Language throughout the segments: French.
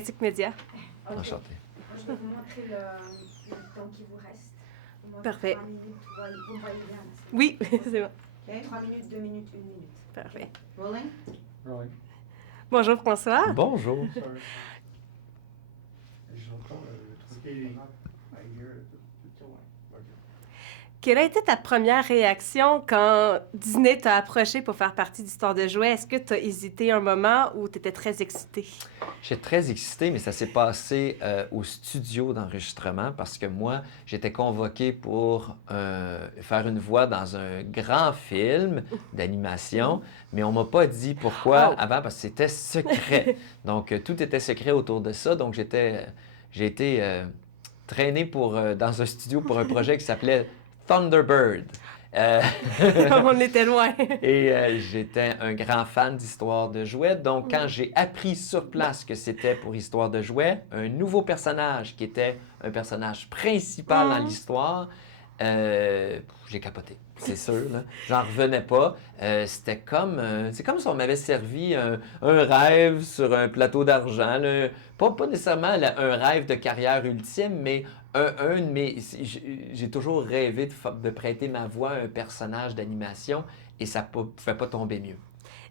Critique média. Ok. Enchanté. Je vais vous montrer le temps qui vous reste. Vous montrez Parfait. 3 minutes, vous voyez bien. Là, Oui, c'est bon. Okay, 3 minutes, 2 minutes, 1 minute. Parfait. rolling. Rolling. Bonjour François. Bonjour. Sorry. J'entends le truc. I hear it. Ok. Quelle a été ta première réaction quand Disney t'a approché pour faire partie d'Histoire de jouets? Est-ce que tu as hésité un moment ou tu étais très excité? J'étais très excité, mais ça s'est passé au studio d'enregistrement parce que moi, j'étais convoqué pour faire une voix dans un grand film d'animation, mais on m'a pas dit pourquoi avant parce que c'était secret. Donc, tout était secret autour de ça. Donc, j'ai été traîné dans un studio pour un projet qui s'appelait Thunderbird. On était loin. Et j'étais un grand fan d'Histoire de jouets. Donc, quand j'ai appris sur place que c'était pour Histoire de jouets, un nouveau personnage qui était un personnage principal dans l'histoire, j'ai capoté, c'est sûr. Là. J'en revenais pas. C'est comme si on m'avait servi un rêve sur un plateau d'argent. Là. Pas nécessairement un rêve de carrière ultime, mais j'ai toujours rêvé de prêter ma voix à un personnage d'animation et ça ne pouvait pas tomber mieux.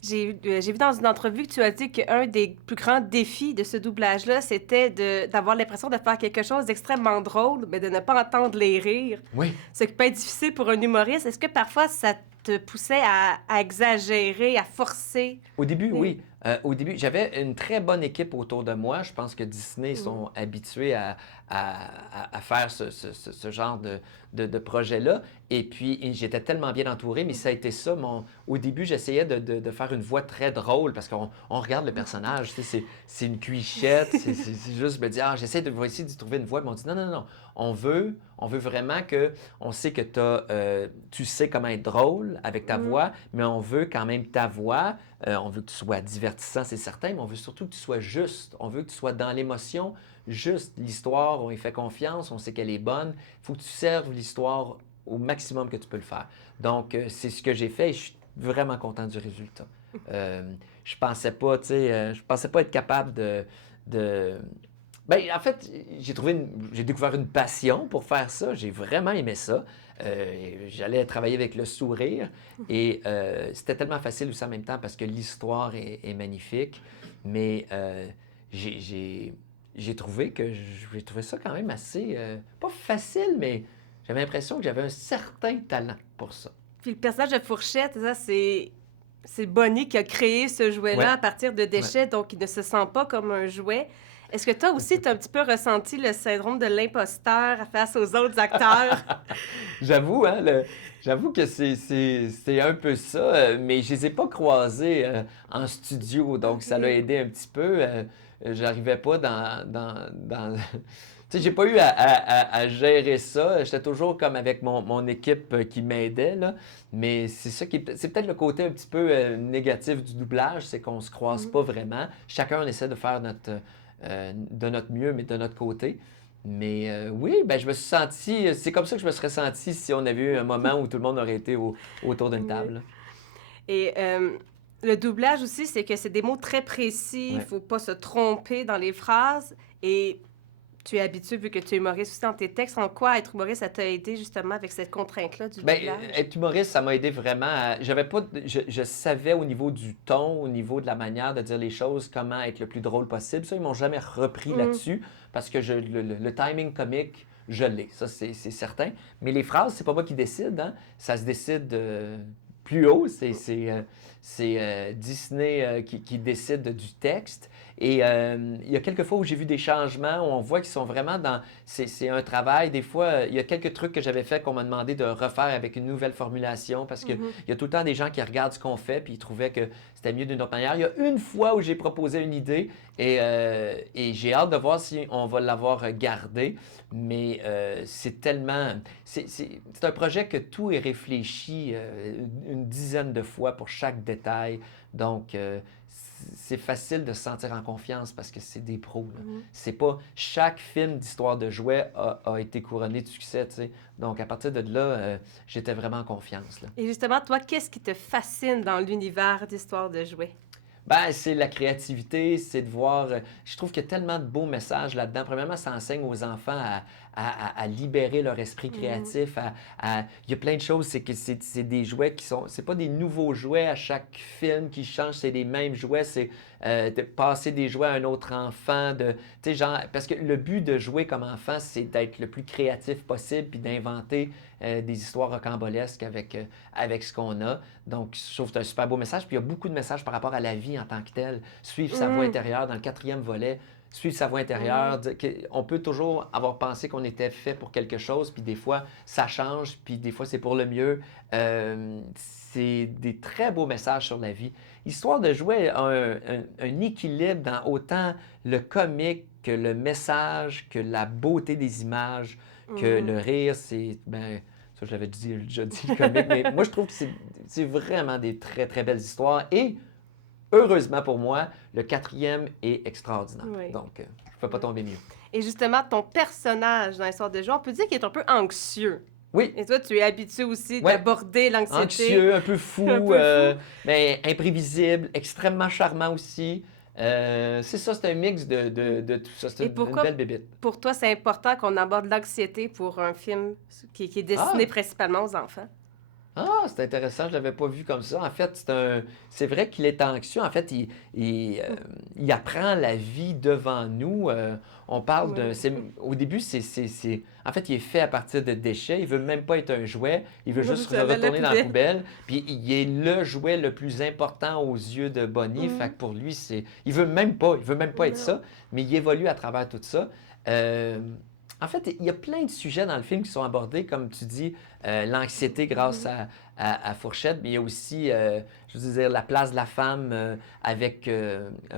J'ai vu dans une entrevue que tu as dit qu'un des plus grands défis de ce doublage-là, c'était d'avoir l'impression de faire quelque chose d'extrêmement drôle, mais de ne pas entendre les rires. Oui. Ce qui peut être difficile pour un humoriste. Est-ce que parfois ça te poussait à exagérer, à forcer? Au début, oui. Au début, j'avais une très bonne équipe autour de moi. Je pense que Disney sont habitués à faire ce genre de projet-là. Et puis, j'étais tellement bien entouré, mais ça a été ça. Au début, j'essayais de faire une voix très drôle parce qu'on regarde le personnage. Tu sais, c'est une cuichette. C'est juste me dire, j'essaie de essayer d'y trouver une voix. Mais on dit, non. On veut vraiment que... On sait que tu sais comment être drôle avec ta voix, mais on veut quand même ta voix. On veut que tu sois divertissant, c'est certain, mais on veut surtout que tu sois juste. On veut que tu sois dans l'émotion, juste. L'histoire, on y fait confiance, on sait qu'elle est bonne. Il faut que tu serves l'histoire au maximum que tu peux le faire. Donc, c'est ce que j'ai fait et je suis vraiment content du résultat. Je pensais pas, tu sais, je pensais pas être capable Ben, en fait, j'ai découvert une passion pour faire ça. J'ai vraiment aimé ça. J'allais travailler avec le sourire et c'était tellement facile aussi en même temps parce que l'histoire est magnifique. Mais j'ai trouvé ça quand même assez, pas facile, mais j'avais l'impression que j'avais un certain talent pour ça. Puis le personnage de Fourchette, ça, c'est Bonnie qui a créé ce jouet-là à partir de déchets, donc il ne se sent pas comme un jouet. Est-ce que toi aussi, tu as un petit peu ressenti le syndrome de l'imposteur face aux autres acteurs? J'avoue, hein, j'avoue que c'est un peu ça, mais je les ai pas croisés en studio, donc ça l'a aidé un petit peu. J'arrivais pas Tu sais, j'ai pas eu à gérer ça. J'étais toujours comme avec mon équipe qui m'aidait, là. Mais c'est peut-être le côté un petit peu négatif du doublage, c'est qu'on se croise pas vraiment. Chacun, on essaie de faire de notre mieux, mais de notre côté. Mais oui, ben je me suis senti... C'est comme ça que je me serais senti si on avait eu un moment où tout le monde aurait été autour d'une table. Et le doublage aussi, c'est que c'est des mots très précis. Il faut pas se tromper dans les phrases. Et tu es habitué, vu que tu es humoriste aussi dans tes textes. En quoi être humoriste, ça t'a aidé justement avec cette contrainte-là du doublage? Être humoriste, ça m'a aidé vraiment. Je savais au niveau du ton, au niveau de la manière de dire les choses, comment être le plus drôle possible. Ça, ils m'ont jamais repris là-dessus parce que le timing comique, je l'ai. Ça, c'est certain. Mais les phrases, c'est pas moi qui décide. Hein. Ça se décide plus haut. C'est Disney qui décide du texte. Et il y a quelques fois où j'ai vu des changements, où on voit qu'ils sont vraiment dans... C'est un travail. Des fois, il y a quelques trucs que j'avais fait qu'on m'a demandé de refaire avec une nouvelle formulation parce qu'il y a tout le temps des gens qui regardent ce qu'on fait puis ils trouvaient que c'était mieux d'une autre manière. Il y a une fois où j'ai proposé une idée et j'ai hâte de voir si on va l'avoir gardée. Mais c'est tellement... C'est un projet que tout est réfléchi une dizaine de fois pour chaque détail. Donc, c'est facile de se sentir en confiance parce que c'est des pros. C'est pas... Chaque film d'histoire de jouets a été couronné de succès, tu sais. Donc, à partir de là, j'étais vraiment en confiance. Là. Et justement, toi, qu'est-ce qui te fascine dans l'univers d'histoire de jouets? Ben, c'est la créativité, c'est de voir. Je trouve qu'il y a tellement de beaux messages là-dedans. Premièrement, ça enseigne aux enfants à libérer leur esprit créatif. Il y a plein de choses. C'est que c'est des jouets qui sont. C'est pas des nouveaux jouets à chaque film qui changent, c'est les mêmes jouets. C'est de passer des jouets à un autre enfant. Tu sais, genre, parce que le but de jouer comme enfant, c'est d'être le plus créatif possible puis d'inventer des histoires rocambolesques avec ce qu'on a. Donc, je trouve que c'est un super beau message. Puis il y a beaucoup de messages par rapport à la vie en tant que telle. Suivre sa voie intérieure dans le 4e volet. Suivre sa voie intérieure. On peut toujours avoir pensé qu'on était fait pour quelque chose, puis des fois, ça change, puis des fois, c'est pour le mieux. C'est des très beaux messages sur la vie. Histoire de jouer un équilibre dans autant le comique que le message, que la beauté des images, que le rire. Ben, ça, je l'avais déjà dit, le comique, mais moi, je trouve que c'est vraiment des très, très belles histoires. Et heureusement pour moi, le 4e est extraordinaire. Oui. Donc, je ne peux pas tomber mieux. Et justement, ton personnage dans l'histoire de jeu, on peut dire qu'il est un peu anxieux. Oui. Et toi, tu es habitué aussi d'aborder l'anxiété. Anxieux, un peu fou, mais imprévisible, extrêmement charmant aussi. C'est ça, c'est un mix de tout ça. C'est une belle bébête. Pour toi, c'est important qu'on aborde l'anxiété pour un film qui est destiné principalement aux enfants? Ah, c'est intéressant, je ne l'avais pas vu comme ça. En fait, c'est vrai qu'il est anxieux. En fait, il apprend la vie devant nous. On parle au début, en fait, il est fait à partir de déchets. Il ne veut même pas être un jouet. Il veut juste retourner dans la poubelle. Puis il est le jouet le plus important aux yeux de Bonnie. Fait que pour lui, il veut même pas être ça, mais il évolue à travers tout ça. En fait, il y a plein de sujets dans le film qui sont abordés, comme tu dis, l'anxiété grâce à Fourchette, mais il y a aussi, je veux dire, la place de la femme avec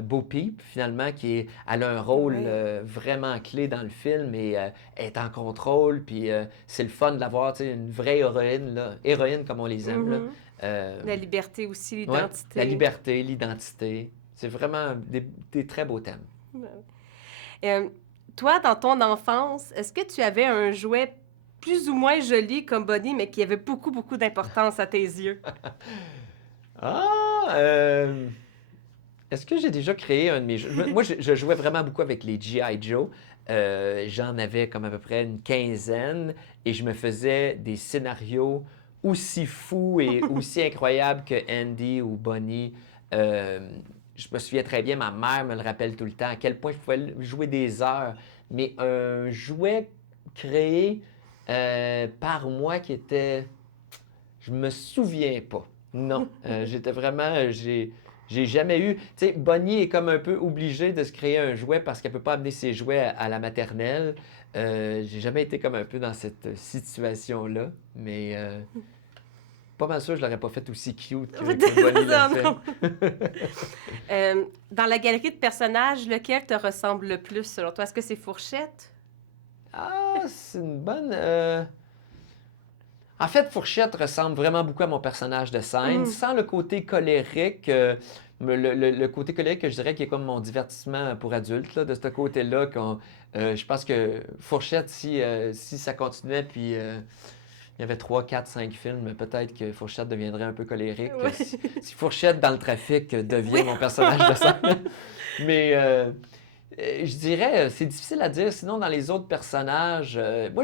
Bo Peep, finalement, elle a un rôle vraiment clé dans le film et est en contrôle, puis c'est le fun de l'avoir, tu sais, une vraie héroïne comme on les aime. La liberté aussi, l'identité. La liberté, l'identité. C'est vraiment des très beaux thèmes. Toi, dans ton enfance, est-ce que tu avais un jouet plus ou moins joli comme Bonnie, mais qui avait beaucoup, beaucoup d'importance à tes yeux? Est-ce que j'ai déjà créé un de mes jeux? Moi, je jouais vraiment beaucoup avec les G.I. Joe. J'en avais comme à peu près une 15aine et je me faisais des scénarios aussi fous et aussi incroyables que Andy ou Bonnie. Je me souviens très bien, ma mère me le rappelle tout le temps, à quel point je pouvais jouer des heures. Mais un jouet créé par moi qui était... Je me souviens pas. Non, j'étais vraiment... J'ai jamais eu... Tu sais, Bonnie est comme un peu obligée de se créer un jouet parce qu'elle peut pas amener ses jouets à la maternelle. J'ai jamais été comme un peu dans cette situation-là, mais... Pas mal sûr, je l'aurais pas fait aussi cute que Bonnie l'a fait. Dans la galerie de personnages, lequel te ressemble le plus selon toi? Est-ce que c'est Fourchette? Ah, c'est une bonne... En fait, Fourchette ressemble vraiment beaucoup à mon personnage de scène, sans le côté colérique. Le côté colérique, je dirais, qui est comme mon divertissement pour adultes, là, de ce côté-là. Je pense que Fourchette, si ça continuait, puis... il y avait 3, 4, 5 films, peut-être que Fourchette deviendrait un peu colérique. Ouais. Si Fourchette dans le trafic devient mon personnage de scène. Mais je dirais, c'est difficile à dire. Sinon, dans les autres personnages, moi,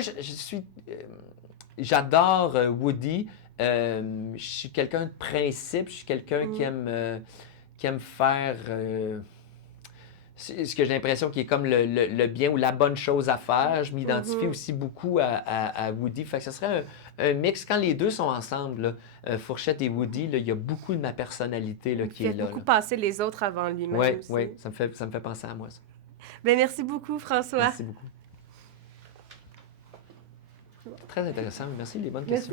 j'adore Woody. Je suis quelqu'un de principe. Je suis quelqu'un qui aime faire... ce que j'ai l'impression qui est comme le bien ou la bonne chose à faire. Je m'identifie aussi beaucoup à Woody. Fait que ce serait un mix. Quand les deux sont ensemble, là, Fourchette et Woody, là, il y a beaucoup de ma personnalité là, qui est là. Il a beaucoup passé les autres avant lui-même aussi. Oui, ça me fait penser à moi, ça. Bien, merci beaucoup, François. Merci beaucoup. Très intéressant. Merci, les bonnes questions.